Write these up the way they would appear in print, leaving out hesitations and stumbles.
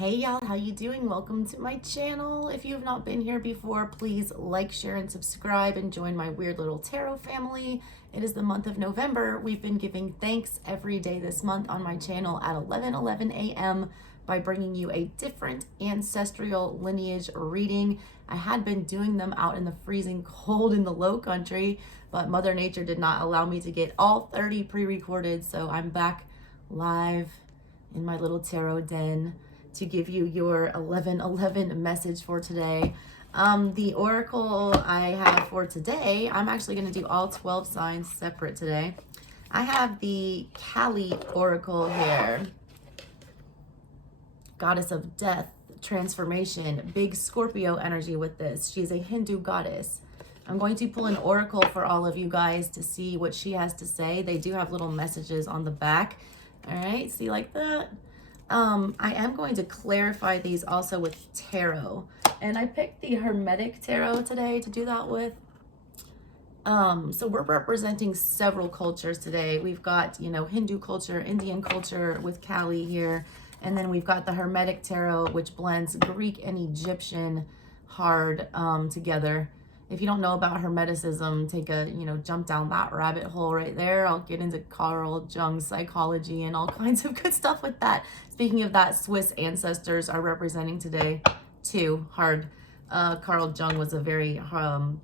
Hey y'all, how you doing? Welcome to my channel. If you have not been here before, please like, share, and subscribe and join my weird little tarot family. It is the month of November. We've been giving thanks every day this month on my channel at 11:11 a.m. by bringing you a different ancestral lineage reading. I had been doing them out in the freezing cold in the low country, but Mother Nature did not allow me to get all 30 pre-recorded, so I'm back live in my little tarot den to give you your 11:11 message for today. The oracle I have for today, I'm actually going to do all 12 signs separate today. I have the Kali oracle here. Goddess of death, transformation, big Scorpio energy with this. She's a Hindu goddess. I'm going to pull an oracle for all of you guys to see what she has to say. They do have little messages on the back. All right, see like that? I am going to clarify these also with tarot. And I picked the Hermetic Tarot today to do that with. So we're representing several cultures today. We've got, Hindu culture, Indian culture with Kali here. And then we've got the Hermetic Tarot, which blends Greek and Egyptian hard together. If you don't know about Hermeticism, take a, jump down that rabbit hole right there. I'll get into Carl Jung's psychology and all kinds of good stuff with that. Speaking of that, Swiss ancestors are representing today too, hard. Carl Jung was a very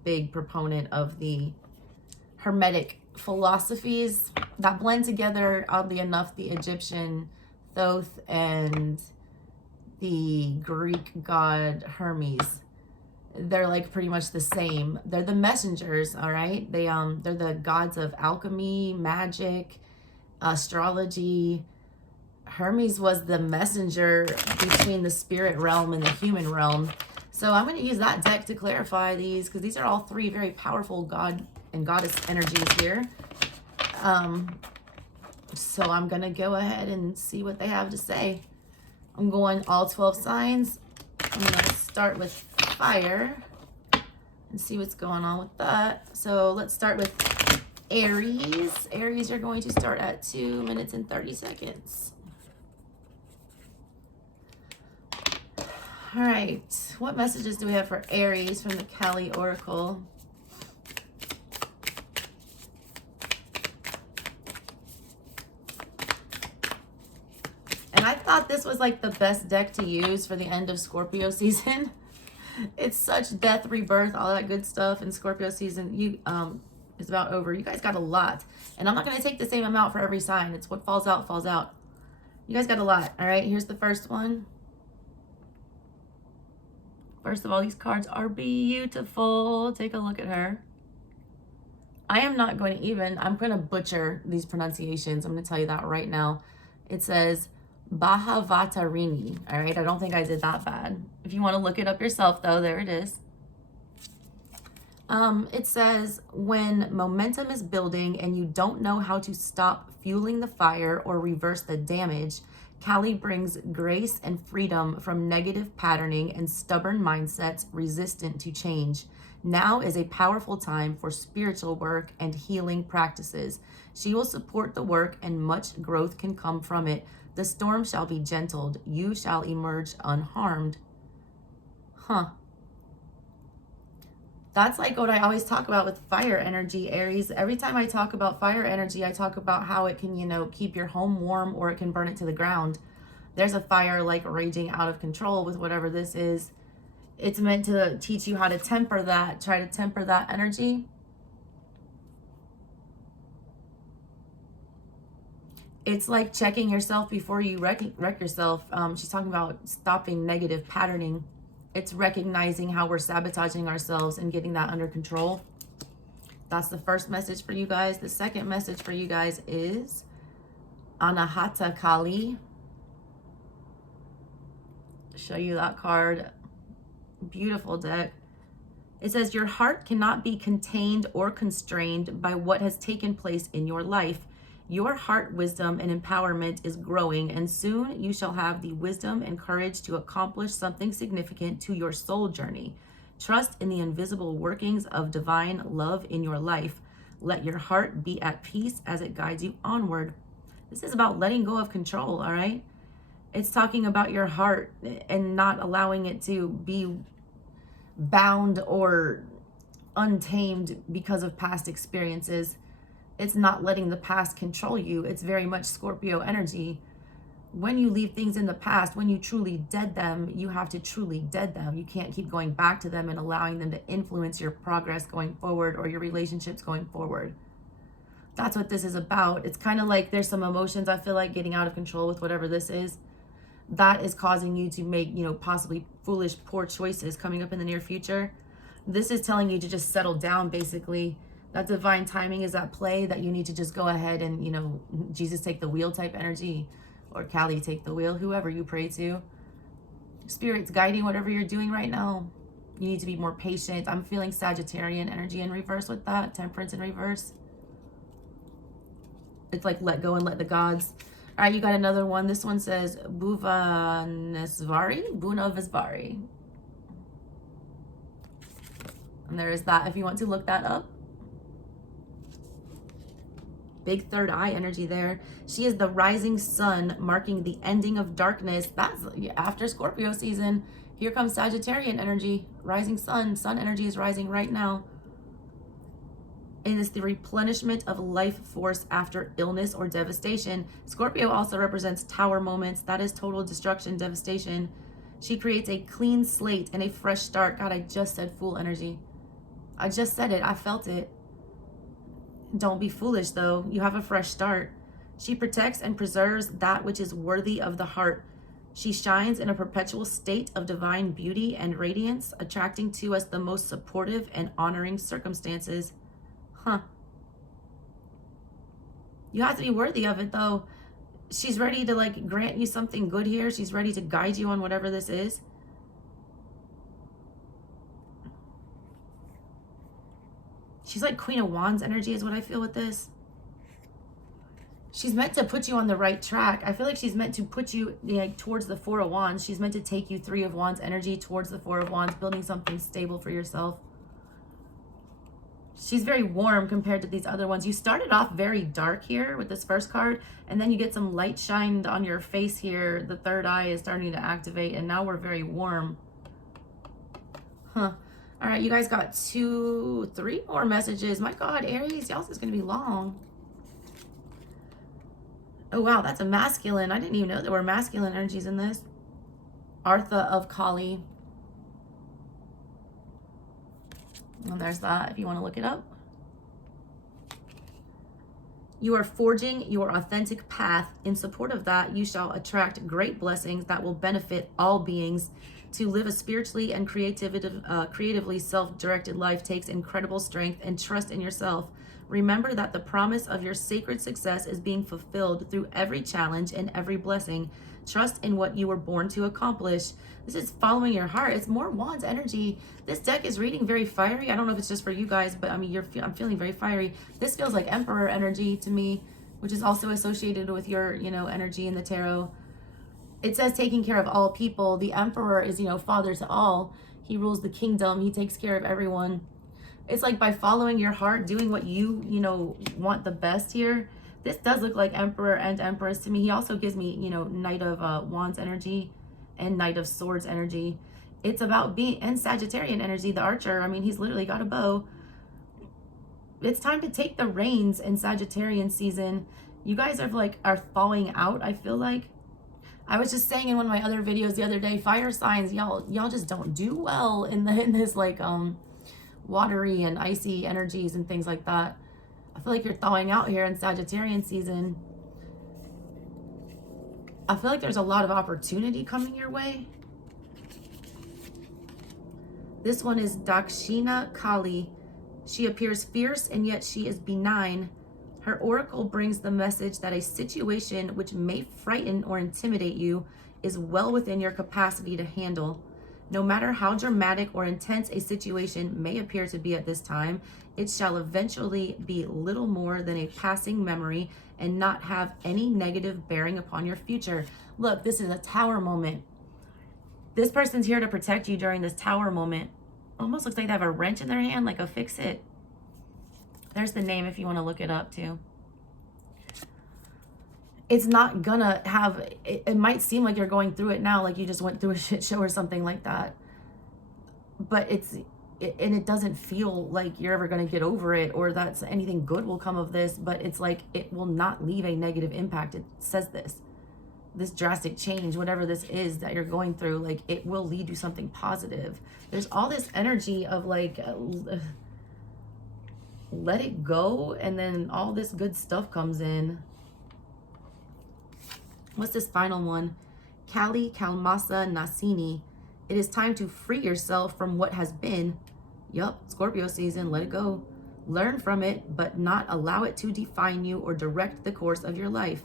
big proponent of the Hermetic philosophies that blend together, oddly enough, the Egyptian Thoth and the Greek god Hermes. They're like pretty much the same. They're the messengers, all right? They're the gods of alchemy, magic, astrology. Hermes was the messenger between the spirit realm and the human realm. So I'm going to use that deck to clarify these because these are all three very powerful god and goddess energies here. So I'm going to go ahead and see what they have to say. I'm going all 12 signs. I'm going to start with fire and see what's going on with that. So let's start with Aries. Aries, you're going to start at 2 minutes and 30 seconds. All right, what messages do we have for Aries from the Kali Oracle? And I thought this was like the best deck to use for the end of Scorpio season. It's such death, rebirth, all that good stuff. And Scorpio season is about over. You guys got a lot. And I'm not going to take the same amount for every sign. It's what falls out, falls out. You guys got a lot. All right, here's the first one. First of all, these cards are beautiful. Take a look at her. I am not going to even, I'm going to butcher these pronunciations. I'm going to tell you that right now. It says Bhagavatarini. All right, I don't think I did that bad. If you want to look it up yourself, though, there it is. It says, when momentum is building and you don't know how to stop fueling the fire or reverse the damage, Kali brings grace and freedom from negative patterning and stubborn mindsets resistant to change. Now is a powerful time for spiritual work and healing practices. She will support the work and much growth can come from it. The storm shall be gentled. You shall emerge unharmed. That's like what I always talk about with fire energy, Aries. Every time I talk about fire energy, I talk about how it can, keep your home warm or it can burn it to the ground. There's a fire like raging out of control with whatever this is. It's meant to teach you how to temper that, try to temper that energy. It's like checking yourself before you wreck yourself. She's talking about stopping negative patterning. It's recognizing how we're sabotaging ourselves and getting that under control. That's the first message for you guys. The second message for you guys is Anahata Kali. Show you that card. Beautiful deck. It says, your heart cannot be contained or constrained by what has taken place in your life. Your heart wisdom and empowerment is growing, and soon you shall have the wisdom and courage to accomplish something significant to your soul journey. Trust in the invisible workings of divine love in your life. Let your heart be at peace as it guides you onward. This is about letting go of control, all right? It's talking about your heart and not allowing it to be bound or untamed because of past experiences. It's not letting the past control you. It's very much Scorpio energy. When you leave things in the past, when you truly dead them, you have to truly dead them. You can't keep going back to them and allowing them to influence your progress going forward or your relationships going forward. That's what this is about. It's kind of like there's some emotions, I feel like, getting out of control with whatever this is. That is causing you to make, possibly foolish, poor choices coming up in the near future. This is telling you to just settle down, basically. That divine timing is at play, that you need to just go ahead and, Jesus take the wheel type energy, or Kali take the wheel, whoever you pray to. Spirit's guiding whatever you're doing right now. You need to be more patient. I'm feeling Sagittarian energy in reverse with that, Temperance in reverse. It's like let go and let the gods. All right, you got another one. This one says Bhuvaneshvari. And there is that if you want to look that up. Big third eye energy there. She is the rising sun, marking the ending of darkness. That's after Scorpio season. Here comes Sagittarian energy, rising sun. Sun energy is rising right now. And it's the replenishment of life force after illness or devastation. Scorpio also represents tower moments. That is total destruction, devastation. She creates a clean slate and a fresh start. God, I just said Fool energy. I just said it. I felt it. Don't be foolish, though. You have a fresh start. She protects and preserves that which is worthy of the heart. She shines in a perpetual state of divine beauty and radiance, attracting to us the most supportive and honoring circumstances. You have to be worthy of it, though. She's ready to grant you something good here. She's ready to guide you on whatever this is. She's like Queen of Wands energy is what I feel with this. She's meant to put you on the right track. I feel like she's meant to put you towards the Four of Wands. She's meant to take you Three of Wands energy towards the Four of Wands, building something stable for yourself. She's very warm compared to these other ones. You started off very dark here with this first card, and then you get some light shined on your face here. The third eye is starting to activate, and now we're very warm. All right, you guys got 3 more messages. My God, Aries, y'all's is going to be long. Oh, wow, that's a masculine. I didn't even know there were masculine energies in this. Artha of Kali. And there's that if you want to look it up. You are forging your authentic path. In support of that, you shall attract great blessings that will benefit all beings. To live a spiritually and creatively self-directed life takes incredible strength and trust in yourself. Remember that the promise of your sacred success is being fulfilled through every challenge and every blessing. Trust in what you were born to accomplish. This is following your heart. It's more Wands energy. This deck is reading very fiery. I don't know if it's just for you guys, but I mean, I'm feeling very fiery. This feels like Emperor energy to me, which is also associated with your, energy in the tarot. It says taking care of all people. The Emperor is, father to all. He rules the kingdom. He takes care of everyone. It's like by following your heart, doing what you, want the best here. This does look like Emperor and Empress to me. He also gives me, Knight of Wands energy and Knight of Swords energy. It's about being, and Sagittarian energy, the Archer. I mean, he's literally got a bow. It's time to take the reins in Sagittarian season. You guys are falling out, I feel like. I was just saying in one of my other videos the other day, fire signs, y'all just don't do well in this watery and icy energies and things like that. I feel like you're thawing out here in Sagittarian season. I feel like there's a lot of opportunity coming your way. This one is Dakshina Kali. She appears fierce and yet she is benign. Her oracle brings the message that a situation which may frighten or intimidate you is well within your capacity to handle. No matter how dramatic or intense a situation may appear to be at this time, it shall eventually be little more than a passing memory and not have any negative bearing upon your future. Look, this is a tower moment. This person's here to protect you during this tower moment. Almost looks like they have a wrench in their hand, like a fix-it. There's the name if you want to look it up too. it's not gonna have, it might seem like you're going through it now, like you just went through a shit show or something like that. But and it doesn't feel like you're ever going to get over it or that's anything good will come of this, but it's like it will not leave a negative impact. It says this drastic change, whatever this is that you're going through, like it will lead to something positive. There's all this energy of like, let it go, and then all this good stuff comes in. What's this final one? Kali Kalmasa Nasini. It is time to free yourself from what has been. Yup, Scorpio season, let it go. Learn from it, but not allow it to define you or direct the course of your life.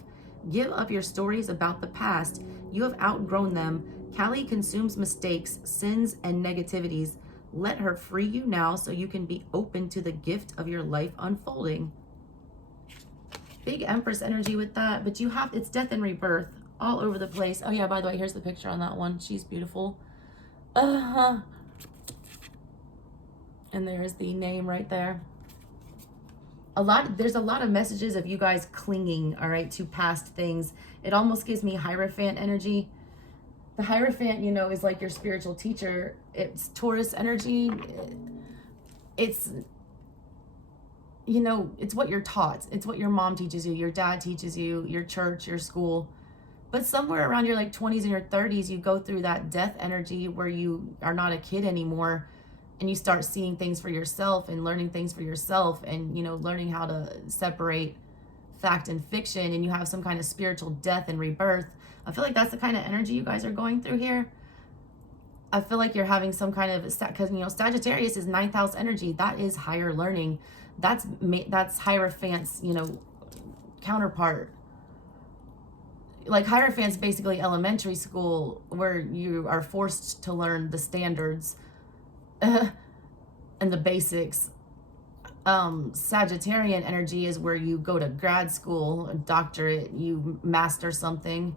Give up your stories about the past. You have outgrown them. Kali consumes mistakes, sins, and negativities. Let her free you now so you can be open to the gift of your life unfolding. Big Empress energy with that, but it's death and rebirth all over the place. Oh yeah, by the way, here's the picture on that one. She's beautiful. And there's the name right there. There's a lot of messages of you guys clinging, all right, to past things. It almost gives me Hierophant energy. The Hierophant, is like your spiritual teacher. It's Taurus energy. It's what you're taught. It's what your mom teaches you, your dad teaches you, your church, your school. But somewhere around your 20s and your 30s, you go through that death energy where you are not a kid anymore, and you start seeing things for yourself and learning things for yourself, and learning how to separate fact and fiction, and you have some kind of spiritual death and rebirth. I feel like that's the kind of energy you guys are going through here. I feel like you're having some kind of, because Sagittarius is 9th house energy. That is higher learning. That's Hierophant's counterpart. Like Hierophant's basically elementary school where you are forced to learn the standards and the basics. Sagittarian energy is where you go to grad school, a doctorate, you master something.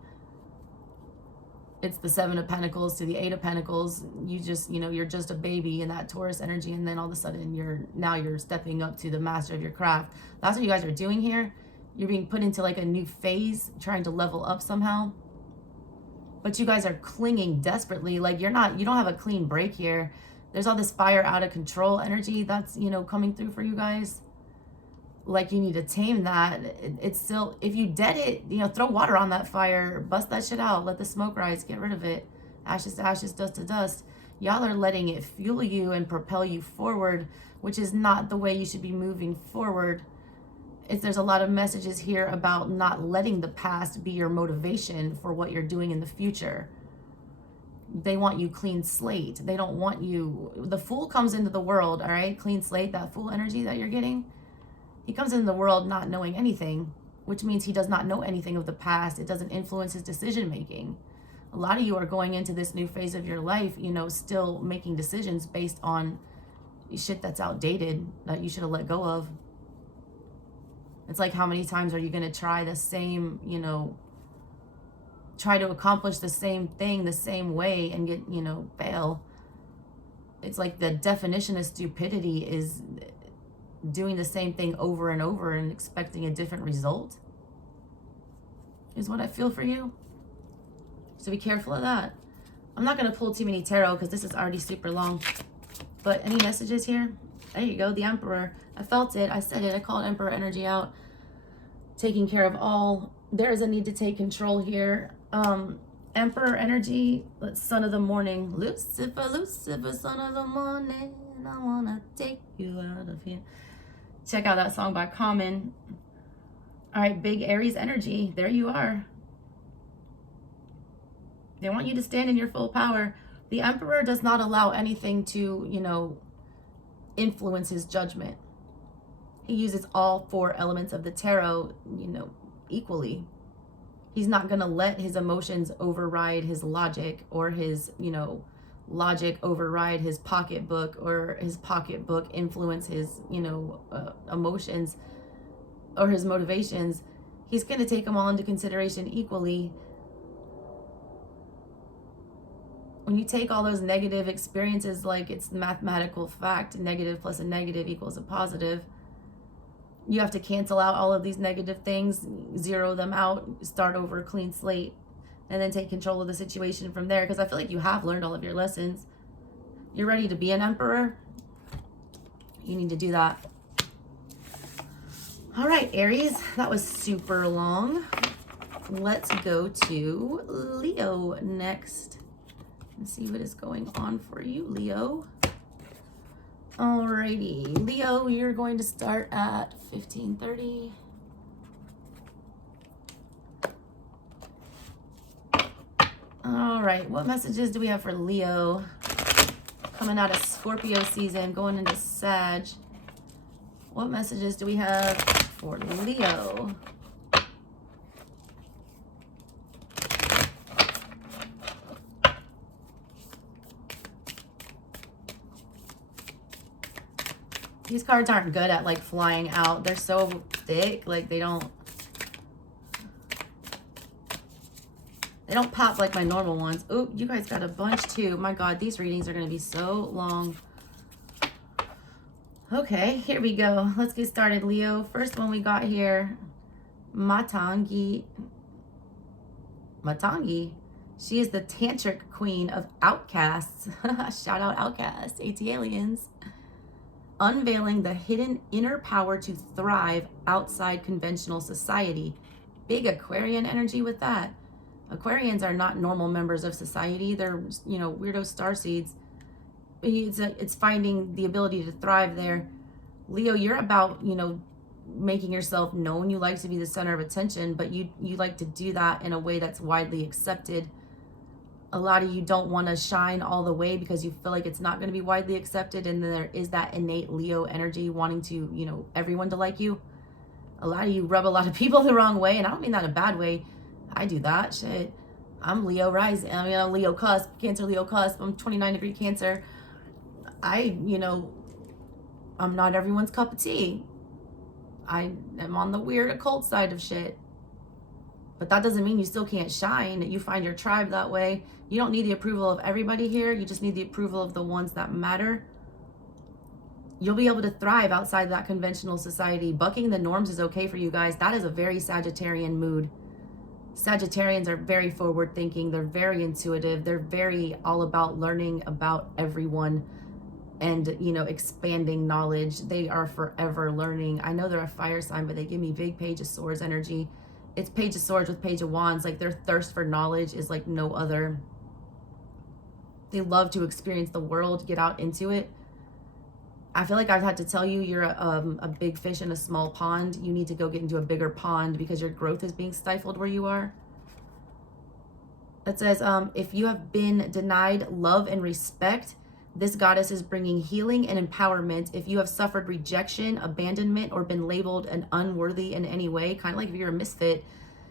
It's the 7 of Pentacles to the 8 of Pentacles. You just, you're just a baby in that Taurus energy, and then all of a sudden you're stepping up to the master of your craft. That's what you guys are doing here. You're being put into a new phase, trying to level up somehow. But you guys are clinging desperately. Like you don't have a clean break here. There's all this fire out of control energy that's, coming through for you guys. Like you need to tame that. It's still, if you dead it, throw water on that fire, bust that shit out, let the smoke rise, get rid of it. Ashes to ashes, dust to dust. Y'all are letting it fuel you and propel you forward, which is not the way you should be moving forward. There's a lot of messages here about not letting the past be your motivation for what you're doing in the future. They want you clean slate. They don't want you, the Fool comes into the world, all right? Clean slate, that Fool energy that you're getting. He comes into the world not knowing anything, which means he does not know anything of the past. It doesn't influence his decision making. A lot of you are going into this new phase of your life, still making decisions based on shit that's outdated that you should have let go of. It's like, how many times are you going to try the same, try to accomplish the same thing the same way and get, fail? It's like the definition of stupidity is doing the same thing over and over and expecting a different result, is what I feel for you. So be careful of that. I'm not going to pull too many tarot because this is already super long. But any messages here? There you go, the Emperor. I felt it. I said it. I called Emperor energy out. Taking care of all. There is a need to take control here. Emperor energy, son of the morning. Lucifer, Lucifer, son of the morning. I want to take you out of here. Check out that song by Common. All right, big Aries energy. There you are. They want you to stand in your full power. The Emperor does not allow anything to, influence his judgment. He uses all 4 elements of the tarot, equally. He's not going to let his emotions override his logic, or his, logic override his pocketbook, or his pocketbook influence his, emotions or his motivations. He's going to take them all into consideration equally. When you take all those negative experiences like it's mathematical fact, negative plus a negative equals a positive, You have to cancel out all of these negative things, zero them out, start over, clean slate, and then take control of the situation from there. Because I feel like you have learned all of your lessons. You're ready to be an emperor. You need to do that. All right, Aries, that was super long. Let's go to Leo next and see what is going on for you, Leo. Alrighty, Leo, you're going to start at 15:30. All right, what messages do we have for Leo? Coming out of Scorpio season, going into Sag. What messages do we have for Leo? These cards aren't good at like flying out. They're so thick, like they don't pop like my normal ones. Oh, you guys got a bunch too. My God, these readings are going to be so long. Okay, here we go. Let's get started, Leo. First one we got here, Matangi. She is the tantric queen of outcasts. Shout out outcasts, AT aliens. Unveiling the hidden inner power to thrive outside conventional society. Big Aquarian energy with that. Aquarians are not normal members of society. They're, you know, weirdo starseeds. It's finding the ability to thrive there. Leo, you're about, you know, making yourself known. You like to be the center of attention, but you like to do that in a way that's widely accepted. A lot of you don't want to shine all the way because you feel like it's not going to be widely accepted. And then there is that innate Leo energy wanting to, you know, everyone to like you. A lot of you rub a lot of people the wrong way. And I don't mean that in a bad way. I do that shit. I'm Leo rising. I mean, I'm Leo cusp, Cancer Leo cusp. I'm 29-degree Cancer. You know, I'm not everyone's cup of tea. I am on the weird occult side of shit. But that doesn't mean you still can't shine. You find your tribe that way. You don't need the approval of everybody here. You just need the approval of the ones that matter. You'll be able to thrive outside that conventional society. Bucking the norms is okay for you guys. That is a very Sagittarian mood. Sagittarians are very forward thinking. They're very intuitive. They're very all about learning about everyone and, you know, expanding knowledge. They are forever learning. I know they're a fire sign, but they give me big Page of Swords energy. It's Page of Swords with Page of Wands. Like, their thirst for knowledge is like no other. They love to experience the world, get out into it. I feel like I've had to tell you, you're a big fish in a small pond. You need to go get into a bigger pond because your growth is being stifled where you are. It says, if you have been denied love and respect, this goddess is bringing healing and empowerment. If you have suffered rejection, abandonment, or been labeled an unworthy in any way, kind of like if you're a misfit,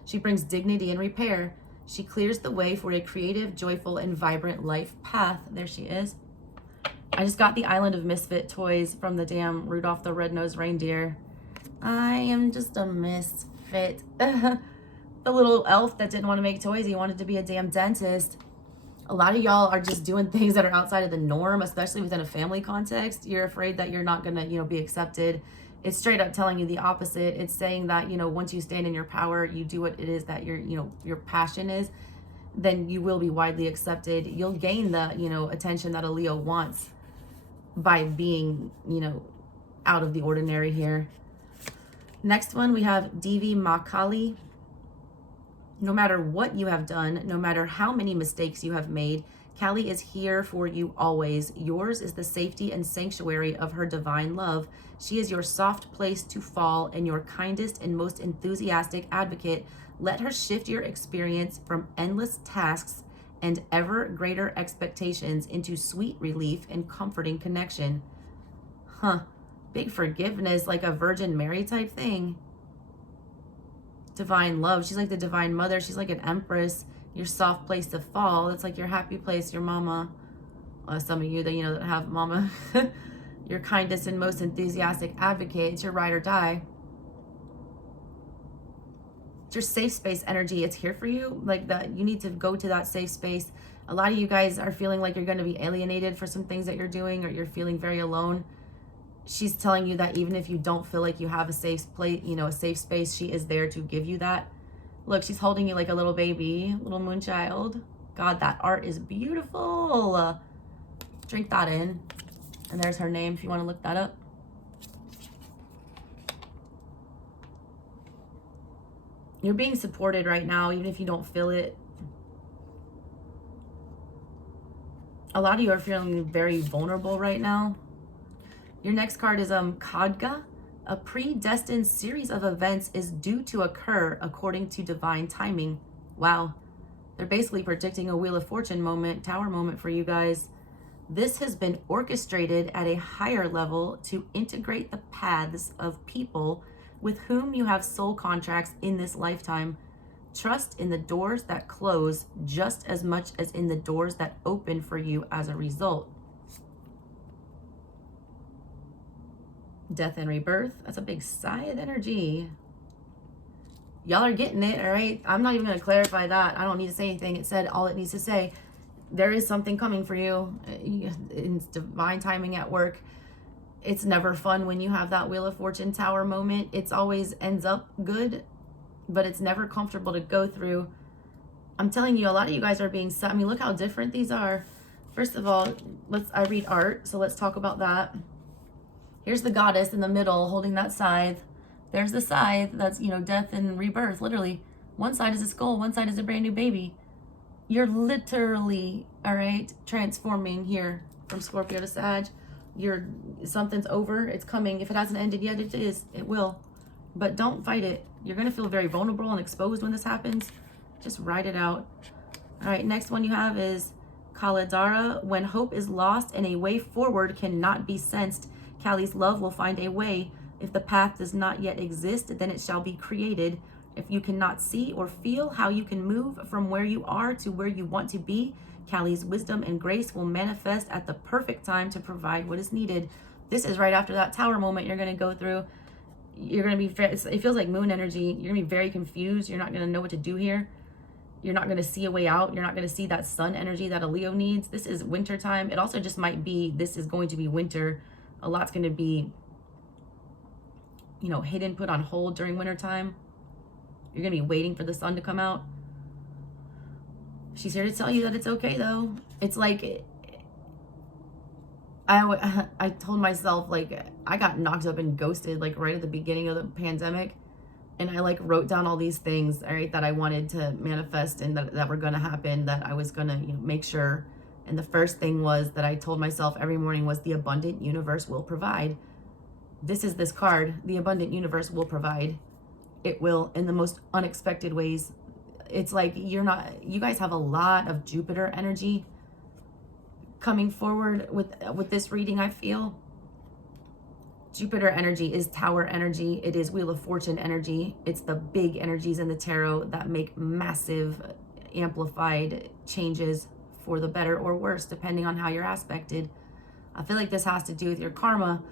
she brings dignity and repair. She clears the way for a creative, joyful, and vibrant life path. There she is. I just got the Island of Misfit toys from the damn Rudolph the Red-Nosed Reindeer. I am just a misfit. The little elf that didn't want to make toys. He wanted to be a damn dentist. A lot of y'all are just doing things that are outside of the norm, especially within a family context. You're afraid that you're not going to, you know, be accepted. It's straight up telling you the opposite. It's saying that, you know, once you stand in your power, you do what it is that your passion is, then you will be widely accepted. You'll gain the, you know, attention that a Leo wants by being, you know, out of the ordinary here. Next one, we have Devi Makali. No matter what you have done, no matter how many mistakes you have made, Kali is here for you always. Yours is the safety and sanctuary of her divine love. She is your soft place to fall and your kindest and most enthusiastic advocate. Let her shift your experience from endless tasks and ever greater expectations into sweet relief and comforting connection. Big forgiveness, like a Virgin Mary type thing. Divine love. She's like the divine mother. She's like an empress. Your soft place to fall. It's like your happy place, your mama. Some of you that, you know, that have mama. Your kindest and most enthusiastic advocate. It's your ride or die. It's your safe space energy. It's here for you. Like that, you need to go to that safe space. A lot of you guys are feeling like you're going to be alienated for some things that you're doing, or you're feeling very alone. She's telling you that even if you don't feel like you have a safe place, you know, a safe space, she is there to give you that. Look, she's holding you like a little baby, little moon child. God, that art is beautiful. Drink that in. And there's her name if you want to look that up. You're being supported right now, even if you don't feel it. A lot of you are feeling very vulnerable right now. Your next card is Khadga. A predestined series of events is due to occur according to divine timing. Wow. They're basically predicting a Wheel of Fortune moment, tower moment for you guys. This has been orchestrated at a higher level to integrate the paths of people with whom you have soul contracts in this lifetime. Trust in the doors that close just as much as in the doors that open for you as a result. Death and rebirth. That's a big sigh of energy. Y'all are getting it, all right? I'm not even going to clarify that. I don't need to say anything. It said all it needs to say. There is something coming for you. It's divine timing at work. It's never fun when you have that Wheel of Fortune tower moment. It's always ends up good, but it's never comfortable to go through. I'm telling you, a lot of you guys are being set. I mean, look how different these are. First of all, I read art, so let's talk about that. Here's the goddess in the middle holding that scythe. There's the scythe. That's, you know, death and rebirth. Literally, one side is a skull, one side is a brand new baby. You're literally, all right, transforming here from Scorpio to Sag. Something's over. It's coming. If it hasn't ended yet, it is. It will. But don't fight it. You're going to feel very vulnerable and exposed when this happens. Just ride it out. All right, next one you have is Kaladara. When hope is lost and a way forward cannot be sensed, Kali's love will find a way. If the path does not yet exist, then it shall be created. If you cannot see or feel how you can move from where you are to where you want to be, Kali's wisdom and grace will manifest at the perfect time to provide what is needed. This is right after that tower moment you're going to go through. You're going to be, it feels like moon energy. You're going to be very confused. You're not going to know what to do here. You're not going to see a way out. You're not going to see that sun energy that a Leo needs. This is winter time. It also just might be, this is going to be winter. A lot's going to be, you know, hidden, put on hold during winter time. You're going to be waiting for the sun to come out. She's here to tell you that it's okay, though. It's like, I told myself, like, I got knocked up and ghosted, like, right at the beginning of the pandemic. And I, like, wrote down all these things, all right, that I wanted to manifest and that were going to happen, that I was going to, you know, make sure. And the first thing was that I told myself every morning was the abundant universe will provide. This is this card. The abundant universe will provide. It will in the most unexpected ways. It's like you guys have a lot of Jupiter energy coming forward with this reading, I feel. Jupiter energy is tower energy. It is Wheel of Fortune energy. It's the big energies in the tarot that make massive amplified changes for the better or worse, depending on how you're aspected. I feel like this has to do with your karma.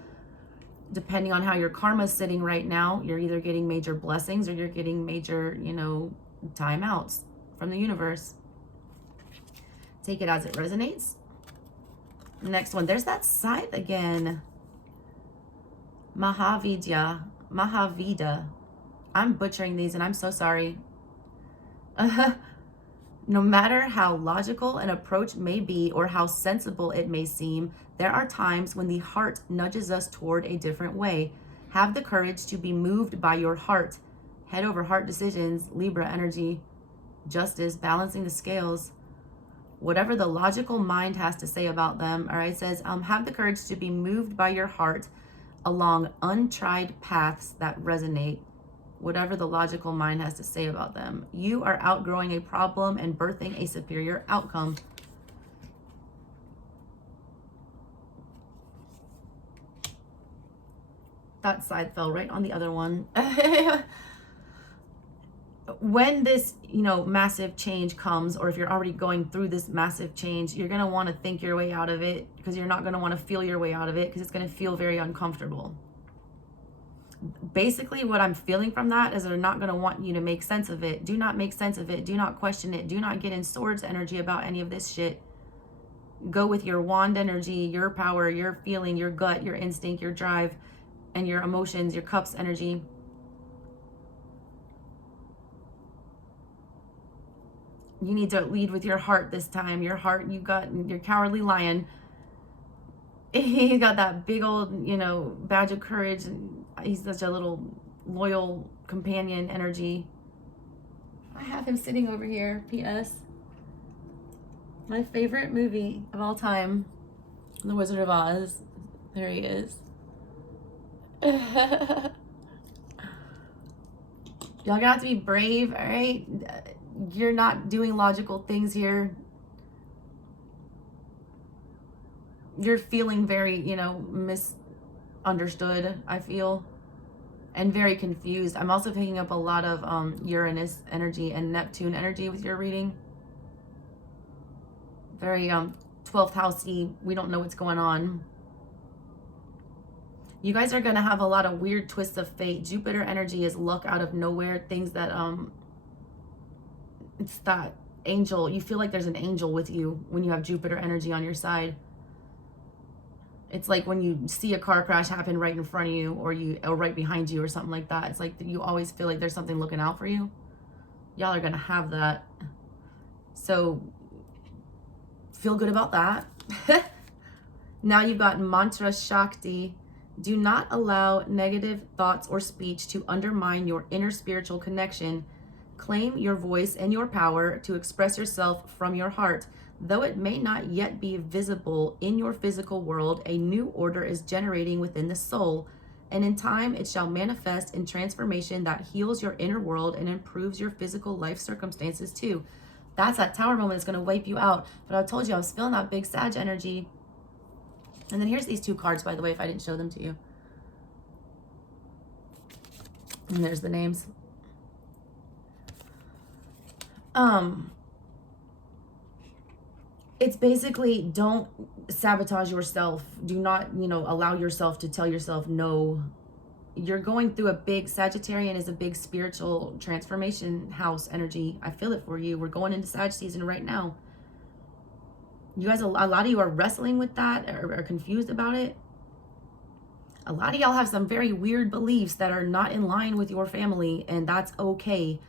Depending on how your karma is sitting right now, you're either getting major blessings or you're getting major, you know, timeouts from the universe. Take it as it resonates. Next one, there's that scythe again. Mahavida. I'm butchering these and I'm so sorry. No matter how logical an approach may be or how sensible it may seem, there are times when the heart nudges us toward a different way. Have the courage to be moved by your heart. Head over heart decisions, Libra energy, justice, balancing the scales. Whatever the logical mind has to say about them, all right, it says, have the courage to be moved by your heart along untried paths that resonate. Whatever the logical mind has to say about them. You are outgrowing a problem and birthing a superior outcome. That side fell right on the other one. When this, you know, massive change comes, or if you're already going through this massive change, you're going to want to think your way out of it, because you're not going to want to feel your way out of it, because it's going to feel very uncomfortable. Basically, what I'm feeling from that is they're not going to want you to make sense of it. Do not make sense of it. Do not question it. Do not get in swords energy about any of this shit. go with your wand energy, your power, your feeling, your gut, your instinct, your drive, and your emotions, your cups energy. You need to lead with your heart this time. Your heart, you got your cowardly lion. He got that big old, you know, badge of courage. And he's such a little loyal companion energy. I have him sitting over here, P.S. My favorite movie of all time, The Wizard of Oz. There he is. Y'all gonna have to be brave, all right? You're not doing logical things here. You're feeling very, you know, misunderstood, I feel, and very confused. I'm also picking up a lot of Uranus energy and Neptune energy with your reading. Very 12th housey. We don't know what's going on. You guys are going to have a lot of weird twists of fate. Jupiter energy is luck out of nowhere. Things that, it's that angel. You feel like there's an angel with you when you have Jupiter energy on your side. It's like when you see a car crash happen right in front of you, or right behind you or something like that. It's like you always feel like there's something looking out for you. Y'all are going to have that. So feel good about that. Now you've got Mantra Shakti. Do not allow negative thoughts or speech to undermine your inner spiritual connection. Claim your voice and your power to express yourself from your heart. Though it may not yet be visible in your physical world, a new order is generating within the soul, and in time it shall manifest in transformation that heals your inner world and improves your physical life circumstances too. That's that tower moment that's going to wipe you out. But I told you I was feeling that big Sag energy. And then here's these two cards, by the way, if I didn't show them to you. And there's the names. It's basically, don't sabotage yourself. Do not, you know, allow yourself to tell yourself no. You're going through a big, Sagittarian is a big spiritual transformation house energy. I feel it for you. We're going into Sag season right now. You guys, a lot of you are wrestling with that, or are confused about it. A lot of y'all have some very weird beliefs that are not in line with your family, and that's okay.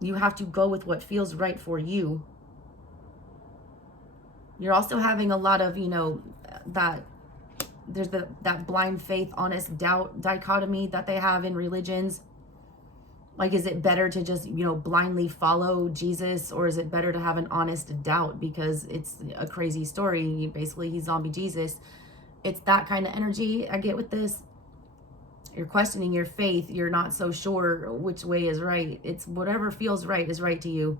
You have to go with what feels right for you. You're also having a lot of, you know, that there's that blind faith, honest doubt dichotomy that they have in religions. Like, is it better to just, you know, blindly follow Jesus, or is it better to have an honest doubt because it's a crazy story? Basically, he's zombie Jesus. It's that kind of energy I get with this. You're questioning your faith. You're not so sure which way is right. It's whatever feels right is right to you.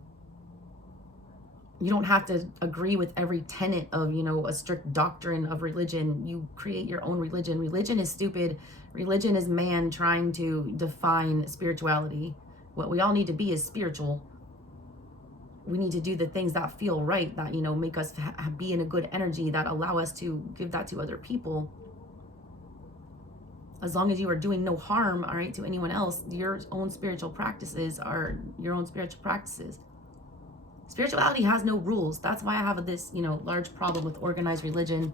You don't have to agree with every tenet of, you know, a strict doctrine of religion. You create your own religion. Religion is stupid. Religion is man trying to define spirituality. What we all need to be is spiritual. We need to do the things that feel right, that, you know, make us be in a good energy, that allow us to give that to other people. As long as you are doing no harm, all right, to anyone else, your own spiritual practices are your own spiritual practices. Spirituality has no rules. That's why I have this, you know, large problem with organized religion.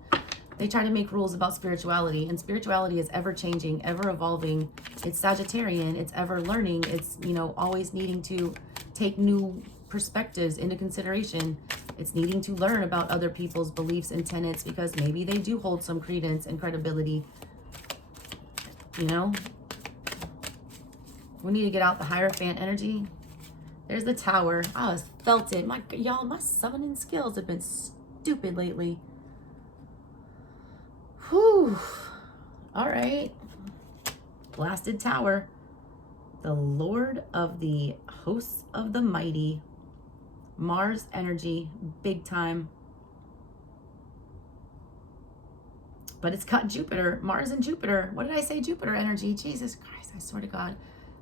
They try to make rules about spirituality, and spirituality is ever changing, ever evolving. It's Sagittarian, it's ever learning. It's, you know, always needing to take new perspectives into consideration. It's needing to learn about other people's beliefs and tenets because maybe they do hold some credence and credibility. You know, we need to get out the Hierophant energy. There's the Tower. I felt it. Y'all, my summoning skills have been stupid lately. Whew. All right. Blasted Tower. The Lord of the Hosts of the Mighty. Mars energy. Big time. But it's got Jupiter. Mars and Jupiter. What did I say? Jupiter energy. Jesus Christ. I swear to God.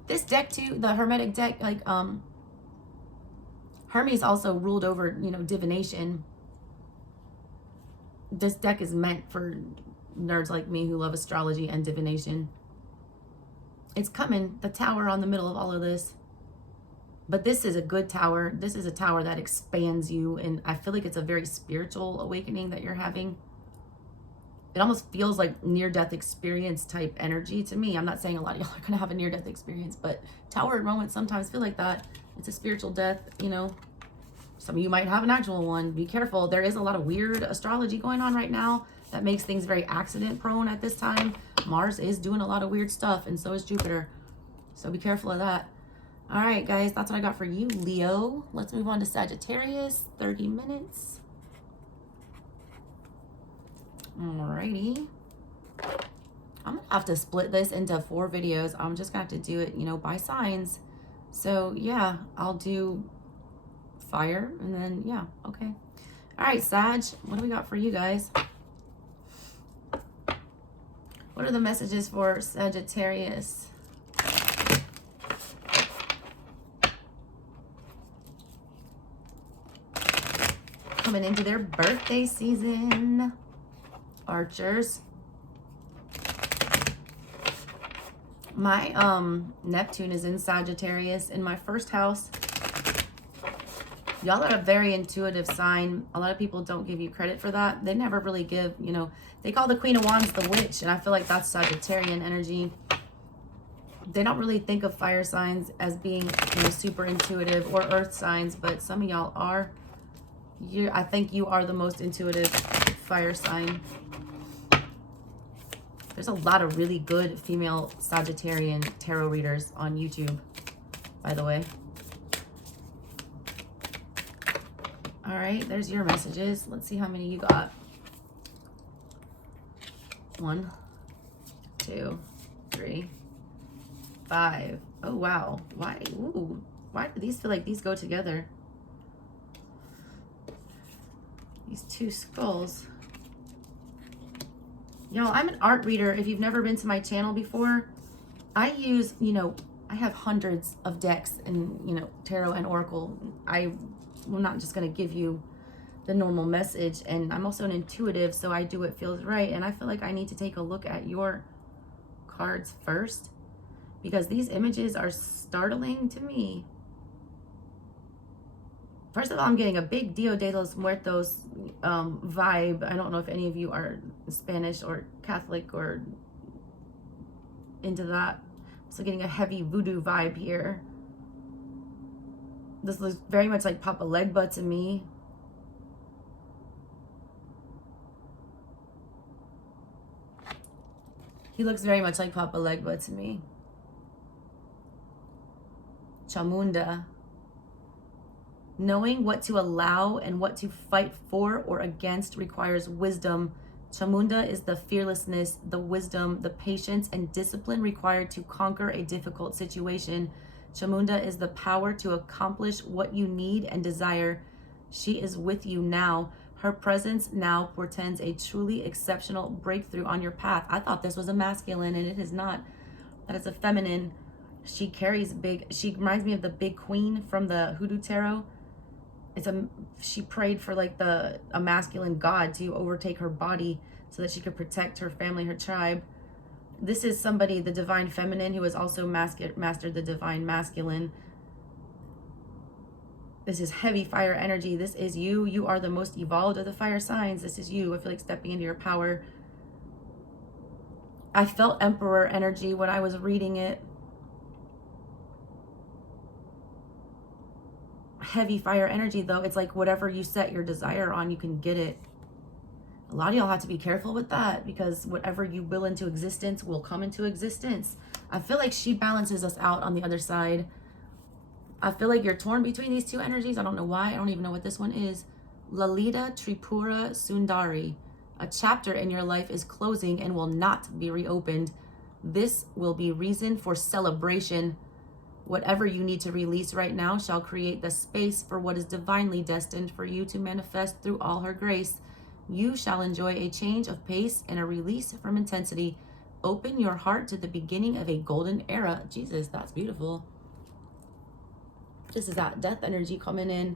This deck too, the Hermetic deck, like, Hermes also ruled over, you know, divination. This deck is meant for nerds like me who love astrology and divination. It's coming. The Tower on the middle of all of this. But this is a good tower. This is a tower that expands you. And I feel like it's a very spiritual awakening that you're having. It almost feels like near-death experience type energy to me. I'm not saying a lot of y'all are going to have a near-death experience, but tower moments sometimes feel like that. It's a spiritual death, you know. Some of you might have an actual one. Be careful. There is a lot of weird astrology going on right now that makes things very accident prone at this time. Mars is doing a lot of weird stuff, and so is Jupiter. So be careful of that. All right, guys, that's what I got for you, Leo. Let's move on to Sagittarius, 30 minutes. Alrighty. I'm gonna have to split this into 4 videos. I'm just gonna have to do it, you know, by signs. So yeah, I'll do fire and then, yeah, okay. All right, Sag, what do we got for you guys? What are the messages for Sagittarius? Coming into their birthday season. Archers. My Neptune is in Sagittarius in my first house. Y'all are a very intuitive sign. A lot of people don't give you credit for that. They never really give, you know, they call the Queen of Wands the witch, and I feel like that's Sagittarian energy. They don't really think of fire signs as being, you know, super intuitive, or earth signs, but some of y'all are. I think you are the most intuitive fire sign. There's a lot of really good female Sagittarian tarot readers on YouTube, by the way. All right, there's your messages. Let's see how many you got. 1, 2, 3, 5. Oh, wow. Why? Ooh, why do these feel like these go together? These 2 skulls. Y'all, I'm an art reader. If you've never been to my channel before, I use, you know, I have hundreds of decks and, you know, tarot and oracle. I'm not just going to give you the normal message. And I'm also an intuitive, so I do what feels right. And I feel like I need to take a look at your cards first, because these images are startling to me. First of all, I'm getting a big Dia de los Muertos vibe. I don't know if any of you are Spanish or Catholic or into that. So getting a heavy voodoo vibe here. This looks very much like Papa Legba to me. He looks very much like Papa Legba to me. Chamunda. Knowing what to allow and what to fight for or against requires wisdom. Chamunda is the fearlessness, the wisdom, the patience, and discipline required to conquer a difficult situation. Chamunda is the power to accomplish what you need and desire. She is with you now. Her presence now portends a truly exceptional breakthrough on your path. I thought this was a masculine, and it is not. That is a feminine. She carries big, she reminds me of the big queen from the Hoodoo Tarot. She prayed for like a masculine god to overtake her body so that she could protect her family, her tribe. This is somebody, the divine feminine, who has also mastered the divine masculine. This is heavy fire energy. This is you. You are the most evolved of the fire signs. This is you. I feel like stepping into your power. I felt Emperor energy when I was reading it. Heavy fire energy, though. It's like whatever you set your desire on, you can get it. A lot of y'all have to be careful with that, because whatever you will into existence will come into existence. I feel like she balances us out on the other side. I feel like you're torn between these 2 energies. I don't know why. I don't even know what this one is. Lalita Tripura Sundari. A chapter in your life is closing and will not be reopened. This will be reason for celebration. Whatever you need to release right now shall create the space for what is divinely destined for you to manifest through all her grace. You shall enjoy a change of pace and a release from intensity. Open your heart to the beginning of a golden era. Jesus, that's beautiful. This is that death energy coming in.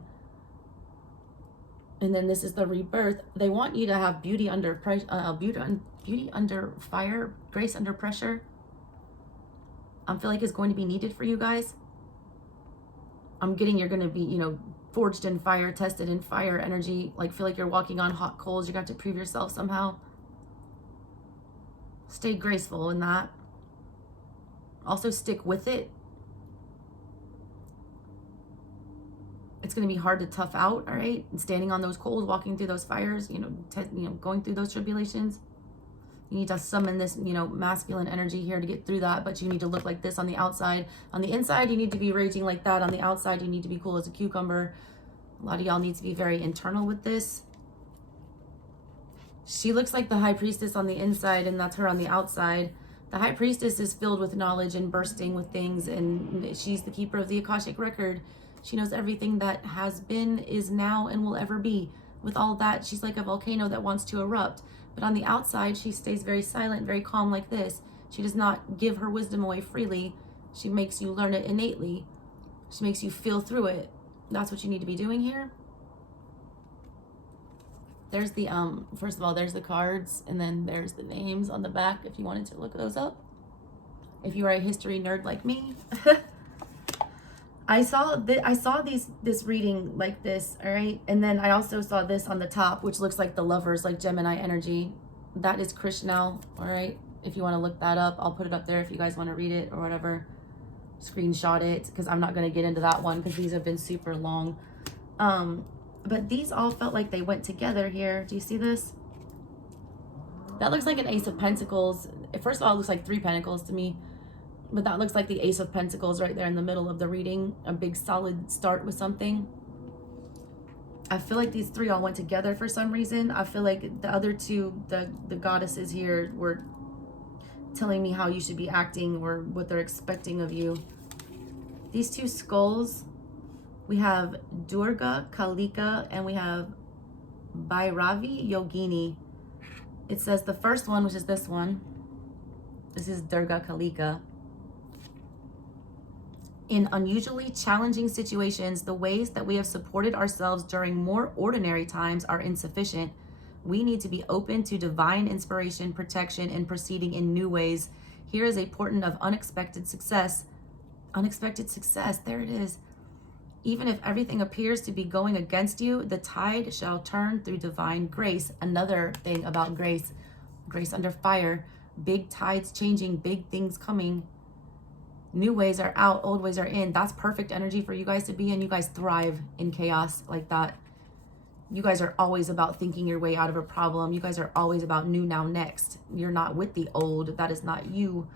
And then this is the rebirth. They want you to have beauty under pressure, beauty under fire, grace under pressure. I feel like it's going to be needed for you guys. I'm getting you're going to be, you know, forged in fire, tested in fire energy. Like, feel like you're walking on hot coals. You're going to have to prove yourself somehow. Stay graceful in that. Also stick with it. It's going to be hard to tough out, all right? And standing on those coals, walking through those fires, you know, going through those tribulations. You need to summon this, you know, masculine energy here to get through that, but you need to look like this on the outside. On the inside, you need to be raging like that. On the outside, you need to be cool as a cucumber. A lot of y'all need to be very internal with this. She looks like the high priestess on the inside, and that's her on the outside. The high priestess is filled with knowledge and bursting with things, and she's the keeper of the Akashic record. She knows everything that has been, is now, and will ever be. With all that, she's like a volcano that wants to erupt. But on the outside, she stays very silent, very calm like this. She does not give her wisdom away freely. She makes you learn it innately. She makes you feel through it. That's what you need to be doing here. There's the, first of all, there's the cards, and then there's the names on the back if you wanted to look those up. If you are a history nerd like me. I saw this reading like this, all right? And then I also saw this on the top, which looks like the lovers, like Gemini energy. That is Krishnel, all right? If you want to look that up, I'll put it up there if you guys want to read it or whatever. Screenshot it, because I'm not going to get into that one because these have been super long. But these all felt like they went together here. Do you see this? That looks like an Ace of Pentacles. First of all, it looks like 3 Pentacles to me. But that looks like the Ace of Pentacles right there in the middle of the reading. A big solid start with something. I feel like these 3 all went together for some reason. I feel like the other 2, the goddesses here, were telling me how you should be acting or what they're expecting of you. These 2 skulls, we have Durga, Kalika, and we have Bhairavi, Yogini. It says the first one, which is this one. This is Durga Kalika. In unusually challenging situations, the ways that we have supported ourselves during more ordinary times are insufficient. We need to be open to divine inspiration, protection, and proceeding in new ways. Here is a portent of unexpected success. Unexpected success, there it is. Even if everything appears to be going against you, the tide shall turn through divine grace. Another thing about grace. Grace under fire. Big tides changing, big things coming. New ways are out, old ways are in. That's perfect energy for you guys to be in. You guys thrive in chaos like that. You guys are always about thinking your way out of a problem. You guys are always about new, now, next. You're not with the old. That is not you.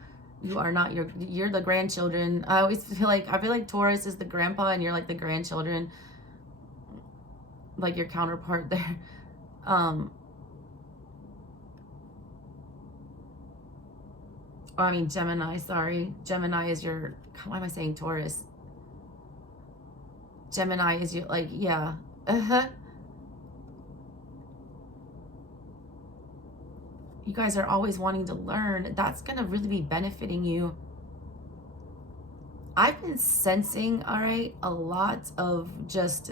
You are not you're the grandchildren. I feel like Taurus is the grandpa and you're like the grandchildren. Like your counterpart there. I mean, Gemini, sorry. Gemini is your, why am I saying Taurus? Gemini is your, like, yeah. You guys are always wanting to learn. That's going to really be benefiting you. I've been sensing, all right, a lot of just,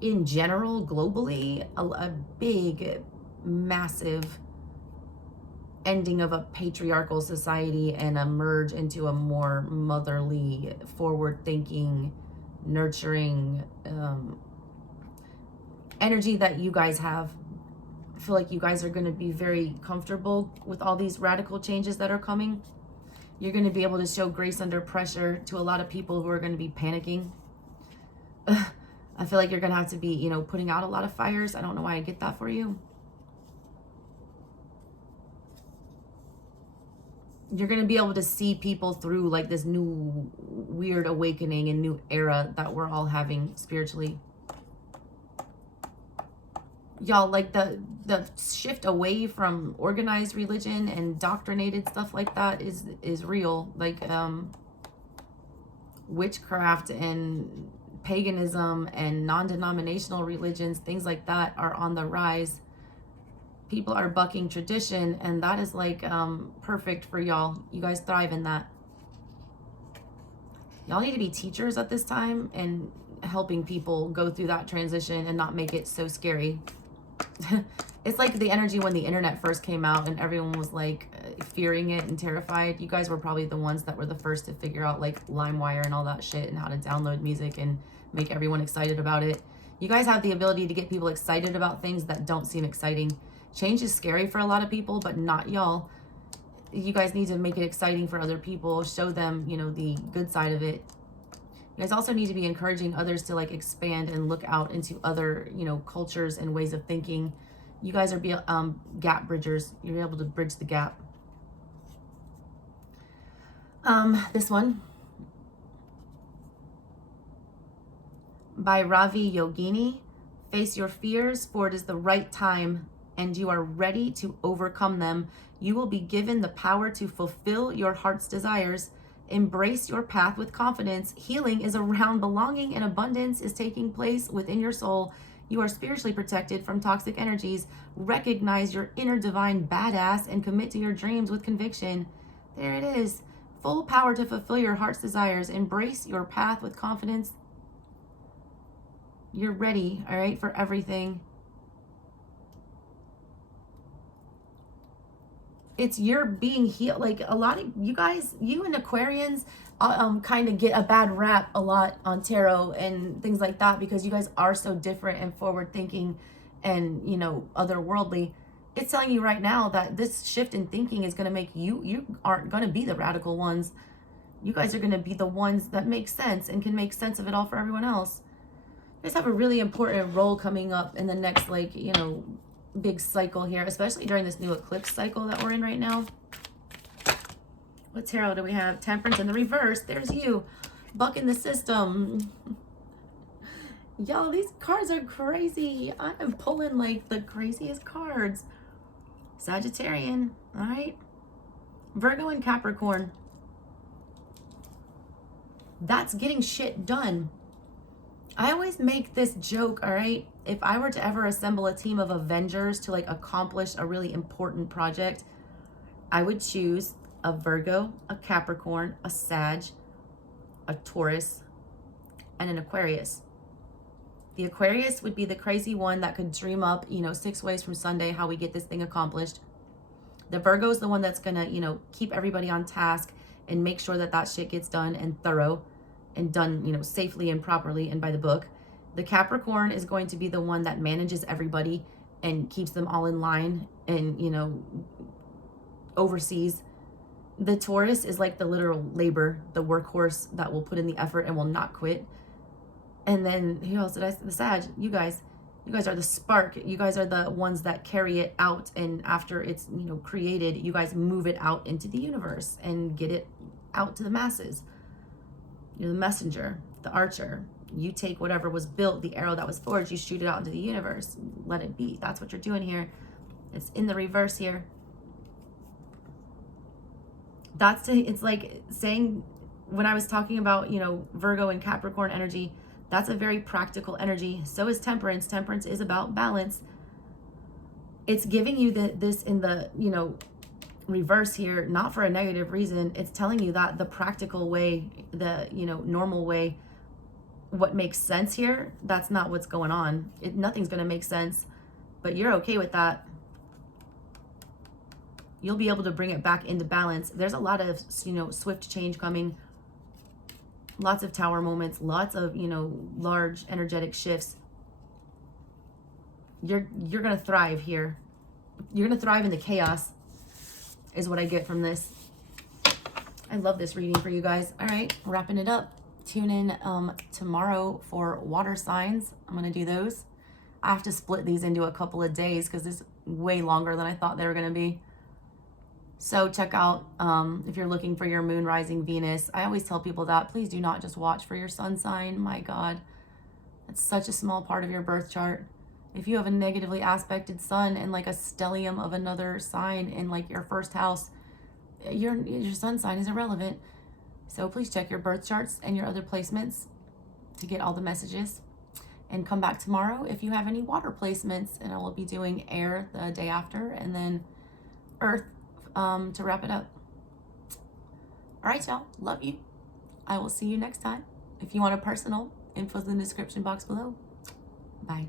in general, globally, a big, massive ending of a patriarchal society and a merge into a more motherly, forward-thinking, nurturing energy that you guys have. I feel like you guys are going to be very comfortable with all these radical changes that are coming. You're going to be able to show grace under pressure to a lot of people who are going to be panicking. I feel like you're going to have to be, you know, putting out a lot of fires. I don't know why I get that for you. You're going to be able to see people through like this new weird awakening and new era that we're all having spiritually. Y'all, like the shift away from organized religion and doctrinated stuff like that is real. Like witchcraft and paganism and non-denominational religions, things like that are on the rise. People are bucking tradition, and that is like perfect for y'all. You guys thrive in that. Y'all need to be teachers at this time and helping people go through that transition and not make it so scary. It's like the energy when the internet first came out and everyone was like fearing it and terrified. You guys were probably the ones that were the first to figure out like LimeWire and all that shit and how to download music and make everyone excited about it. You guys have the ability to get people excited about things that don't seem exciting. Change is scary for a lot of people, but not y'all. You guys need to make it exciting for other people. Show them, you know, the good side of it. You guys also need to be encouraging others to like expand and look out into other, you know, cultures and ways of thinking. You guys are gap bridgers. You're able to bridge the gap. This one by Ravi Yogini. Face your fears, for it is the right time and you are ready to overcome them. You will be given the power to fulfill your heart's desires. Embrace your path with confidence. Healing is around belonging and abundance is taking place within your soul. You are spiritually protected from toxic energies. Recognize your inner divine badass and commit to your dreams with conviction. There it is. Full power to fulfill your heart's desires. Embrace your path with confidence. You're ready, all right, for everything. It's your being healed. Like a lot of you guys, you and Aquarians kind of get a bad rap a lot on tarot and things like that because you guys are so different and forward thinking and, you know, otherworldly. It's telling you right now that this shift in thinking is going to make you aren't going to be the radical ones. You guys are going to be the ones that make sense and can make sense of it all for everyone else. You guys have a really important role coming up in the next, like, you know, big cycle here, especially during this new eclipse cycle that we're in right now. What tarot do we have? Temperance in the reverse. There's you bucking the system. Y'all, these cards are crazy. I am pulling like the craziest cards. Sagittarian, all right. Virgo and Capricorn. That's getting shit done. I always make this joke, all right? If I were to ever assemble a team of Avengers to like accomplish a really important project, I would choose a Virgo, a Capricorn, a Sag, a Taurus, and an Aquarius. The Aquarius would be the crazy one that could dream up, you know, 6 ways from Sunday how we get this thing accomplished. The Virgo is the one that's gonna, you know, keep everybody on task and make sure that that shit gets done and thorough and done, you know, safely and properly and by the book. The Capricorn is going to be the one that manages everybody and keeps them all in line and, you know, oversees. The Taurus is like the literal labor, the workhorse that will put in the effort and will not quit. And then who else did I say? The Sag. You guys are the spark. You guys are the ones that carry it out, and after it's, you know, created, you guys move it out into the universe and get it out to the masses. You're the messenger, the archer. You take whatever was built, the arrow that was forged, you shoot it out into the universe. Let it be. That's what you're doing here. It's in the reverse here. It's like saying, when I was talking about, you know, Virgo and Capricorn energy, that's a very practical energy. So is Temperance. Temperance is about balance. It's giving you this in the, you know, reverse here, not for a negative reason. It's telling you that the practical way, the, you know, normal way, what makes sense here, that's not what's going on. Nothing's going to make sense, but you're okay with that. You'll be able to bring it back into balance. There's a lot of, you know, swift change coming. Lots of tower moments, lots of, you know, large energetic shifts. You're going to thrive here. You're going to thrive in the chaos is what I get from this. I love this reading for you guys. All right, wrapping it up. Tune in tomorrow for water signs. I'm going to do those. I have to split these into a couple of days because it's way longer than I thought they were going to be. So check out, if you're looking for your moon, rising, Venus. I always tell people that please do not just watch for your sun sign. My God, that's such a small part of your birth chart. If you have a negatively aspected sun and like a stellium of another sign in like your first house, your sun sign is irrelevant. So please check your birth charts and your other placements to get all the messages. And come back tomorrow if you have any water placements, and I will be doing air the day after and then earth to wrap it up. All right, y'all. Love you. I will see you next time. If you want a personal, info's in the description box below. Bye.